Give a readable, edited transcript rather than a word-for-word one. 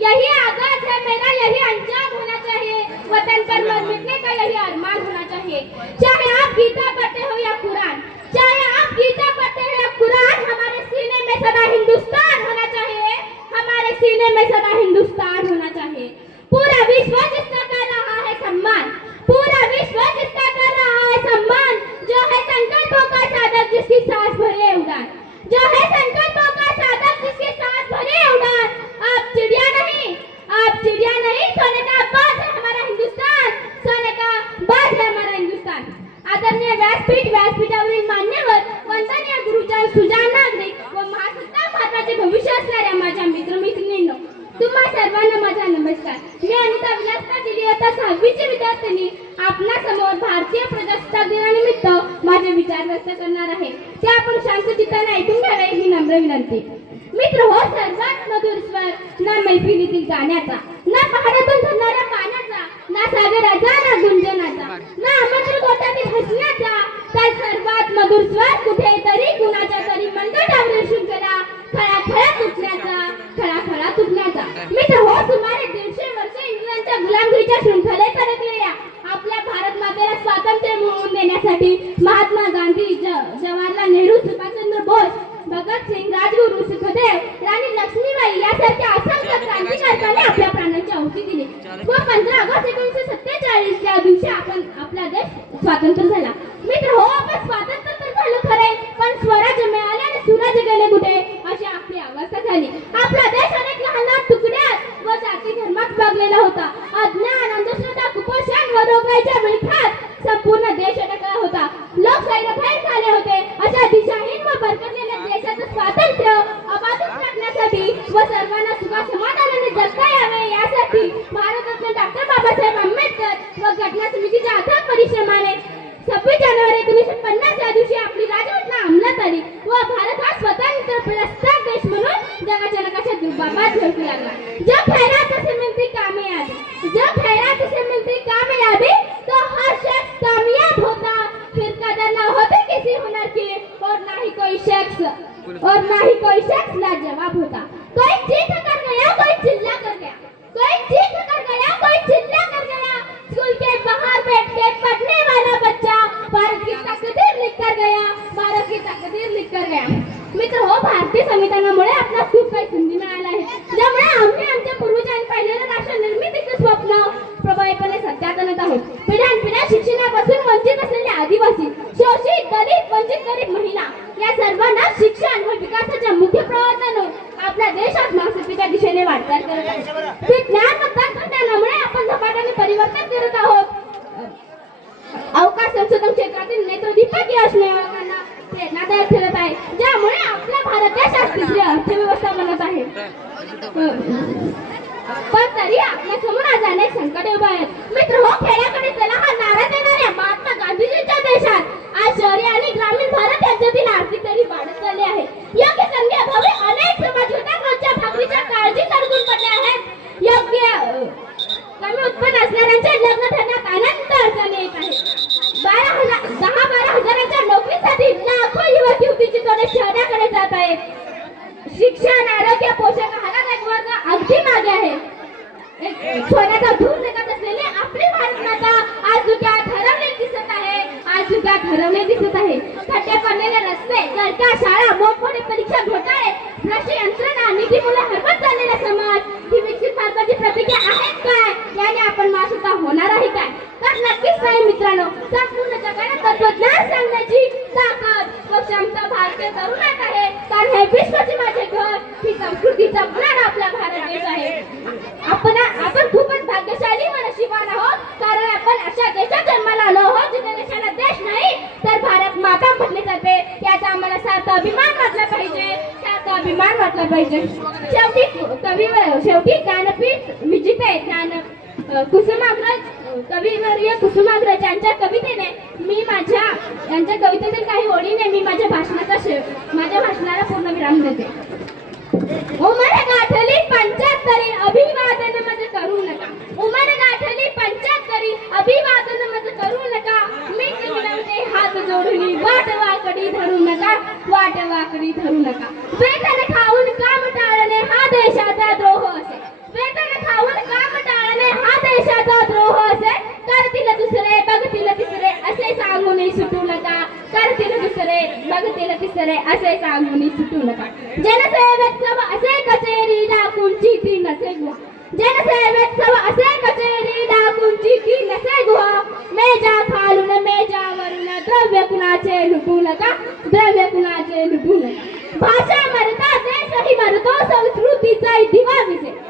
यही आगाज है मेरा, यही अंजाम होना चाहिए, वतन पर मर मिटने का यही अरमान होना चाहिए। चाहे आप गीता पढ़ते हो या कुरान, चाहे आप गीता पढ़ते हो या कुरान, हमारे सीने में सदा हिंदुस्तान होना चाहिए, हमारे सीने में सदा हिंदुस्तान होना चाहिए। पूरा विश्व जिसका कर रहा है सम्मान, पूरा विश्व जिसका कर रहा है सम्मान, जो है संकल्पों का साधक जिसकी सांस भरे उड़ान, जो है संकल्पों का साधक जिसकी सांस भरे उड़ान। आप चिड़िया नहीं, आप चिड़िया नहीं, सोने का बाज है हमारा हिंदुस्तान, सोने का बाज है हमारा हिंदुस्तान। आदरणीय व्यासपीठावरील मान्यवर, वंदनीय गुरुजन, सुजाण नागरिक व महासत्ता भारताचे भविष्य असणाऱ्या माझ्या मित्रमैत्रिणींनो, तुम्हा सर्वांना माझा नमस्कार। मी अनिता विलास पाटील इयत्ता 6वीची विद्यार्थिनी आपल्या समोर भारतीय प्रजासत्ताक दिनानिमित्त माझे विचार व्यक्त करणार आहे। ते आपण शांत चित्ताने ऐकून घ्यावे ही नम्र विनंती। मित्र हो, सर्वात मधुर स्वर ना मैफिलीतील गाण्याचा, ना पहाडातून झरणाऱ्या पाण्याचा, ना सागराचा, ना गुंजनाचा, ना आमंत्रण गोठ्यातील हसण्याचा, तर सर्वात मधुर स्वर कुठेतरी कुणाच्या तरी मंदटावरील शुंकला खळाखळा तुटण्याचा। मित्र हो, सुमारे 150 वर्षे इंग्रजांच्या गुलामगिरीच्या शृंखलेत अडकलेल्या आपल्या भारत मातेला स्वातंत्र्य मिळवून देण्यासाठी महात्मा गांधी, जवाहरलाल नेहरू, सुभाषचंद्र बोस, भगतसिंग, राजगुरू, सुखदेव, राणी लक्ष्मीबाई यासारख्या असंख्य क्रांतिकारकांनी आपल्या प्राणांची आहुती दिली व 15 ऑगस्ट 1947 या दिवशी आपला देश स्वातंत्र्य झाला। मित्र हो, आपण स्वातंत्र्य तर झालं खरे, पण स्वराज्य मिळाले आणि सुराज्य गेले कुठे अशी आपली अवस्था झाली। आपला देश अनेक लहान लहान तुकड्यात व जाती धर्मात विभागलेला होता। अज्ञान, अंधश्रद्धा, कुपोषण व रोगाच्या विळख्यात संपूर्ण देश अडकला होता। लोक सैरभैर झाले होते। अशा दिशाहीन व भरकटलेल्या देशाचं स्वातंत्र्य अबाधित राखण्यासाठी व सर्वांना सुखा समाधानाने जगता यावे यासाठी भारतरत्न डॉक्टर बाबासाहेब आंबेडकर व घटना समितीच्या अथक परिश्रमाने 26 जानेवारी 1950 या दिवशी आपली राज्यघटना अंमलात आली व भारत हा स्वतंत्र प्रजासत्ताक देश म्हणून जगाच्या नकाशात दुबाबात झळकू लागला। जब खैरात से मिलती कामयाबी, जब खैरात से मिलती कामयाबी तो हर शख्स कामयाब होता, फिर कदर न होती किसी हुनर की और ना ही कोई शख्स लाजवाब होता। कोई चीख कर गया, कोई चिल्ला कर गया, कोई चीख कर गया, कोई चिल्ला कर गया, स्कूल के बाहर बैठ के पढ़ने वाला बच्चा भारत की तकदीर लिख कर गया, भारत की तकदीर लिख कर गया। मित्र हो, भारतीय संविधानामुळे आपल्याला खूप काही संधी मिळाल्या आहेत, ज्यामुळे आम्ही आमच्या पूर्वजांनी पाहिलेलं राष्ट्र निर्मितीचे स्वप्न प्रभावीपणे सत्यात आहोत। पिढ्यानपिढ्या शिक्षणापासून वंचित असलेले आदिवासी, शोषित, दलित, वंचित गरीब महिला या सर्वांना शिक्षण व विकासाच्या मुख्य प्रवर्तनाने आपल्या देशात मानसिकतेच्या दिशेने वाटचाल करत आहे। ते ज्ञान व तंत्रज्ञानामुळे आपण झपाट्याने परिवर्तन करत आहोत। अवकाश संशोधन क्षेत्रातील नेत्रदीपक यश मिळवताना प्रेरणादायक ठरत आहे, ज्यामुळे आपला भारत देश आज तिसरी अर्थव्यवस्था बनत आहे। पण तरी आपल्या समोर आज अनेक संकटे उभे आहेत। मित्र हो, खेड्याकडे चला हा नारा देणाऱ्या महात्मा गांधीजींच्या देशात आज शहरी आणि ग्रामीण भारत यांच्यातील आर्थिक तरी वाढत चालली आहे। योग्य संधी अभावी अनेक समाज घटकांच्या भाकरीच्या काळजी तडकून पडल्या आहेत। योग्य कमी उत्पन्न असणाऱ्यांचे लग्न ठरण्यात अनंत अडचणी येत आहेत। 10-12 हजाराच्या नोकरीसाठी लाखो युवक युवतीची तोडे शहराकडे जात आहेत। शिक्षण, आरोग्य, पोषण हा एक वर्ग अगदी मागे आहे। सोन्याचा धूर निघत असलेली आपली भारत माता आज धुक्यात हरवलेली दिसत आहे, आज धुक्यात हरवलेली दिसत आहे। खड्डे पडलेले रस्ते, जळक्या शाळा, मोठमोठे परीक्षा घोटाळे, भ्रष्ट यंत्रणा, निधी मुळे हरवत चाललेला समाज ही विकसित भारताची प्रतिज्ञा आहे काय? याने आपण मासुता होणार आहे काय? तर नक्कीच नाही मित्रांनो, संपूर्ण जगाला तत्वज्ञान सांगण्याची ताकद व क्षमता भारतीय तरुणात आहे, कारण हे विश्वाचे माझे घर, ही संस्कृती जपणारा आपला भारत देश आहे। आपण खूपच भाग्यशाली व नशिबवान आहोत, कारण आपण अशा देशात जन्माला आलो आहोत जिथे देशाला देश नाही तर भारत माता म्हटले जाते। याचा आम्हाला सार्थ अभिमान वाटला पाहिजे, सार्थ अभिमान वाटला पाहिजे। शेवटी ज्ञानपीठ विजेते कविवर्य कुसुमाग्रज यांच्या कवितेने यांच्या कवितेतील काही ओळीने मी माझ्या भाषणाला पूर्ण विराम देते। उमर गाठली 75 अभिवादन मज करू नका, उमर गाठली 75 अभिवादन मज करू नका, मी मिळवते हात जोडून वाट वाकडी धरू नका, वाट वाकडी धरू नका। वेतन खाऊन काम टाळणे हा देशाचा द्रोह असे, जगतील तिसरे असे सांगून सुटू नका. जनसेवेत सव असे कचेरी डाकूंची ती नसे गुहा. जनसेवेत सव असे कचेरी डाकूंची ती नसे गुहा. मेजा खालून मेजावरून द्रव्य कुणाचे लुटू नका. द्रव्य कुणाचे लुटू नका. भाषा मरता देशही मरतो संस्कृतीचा दिवा विजे.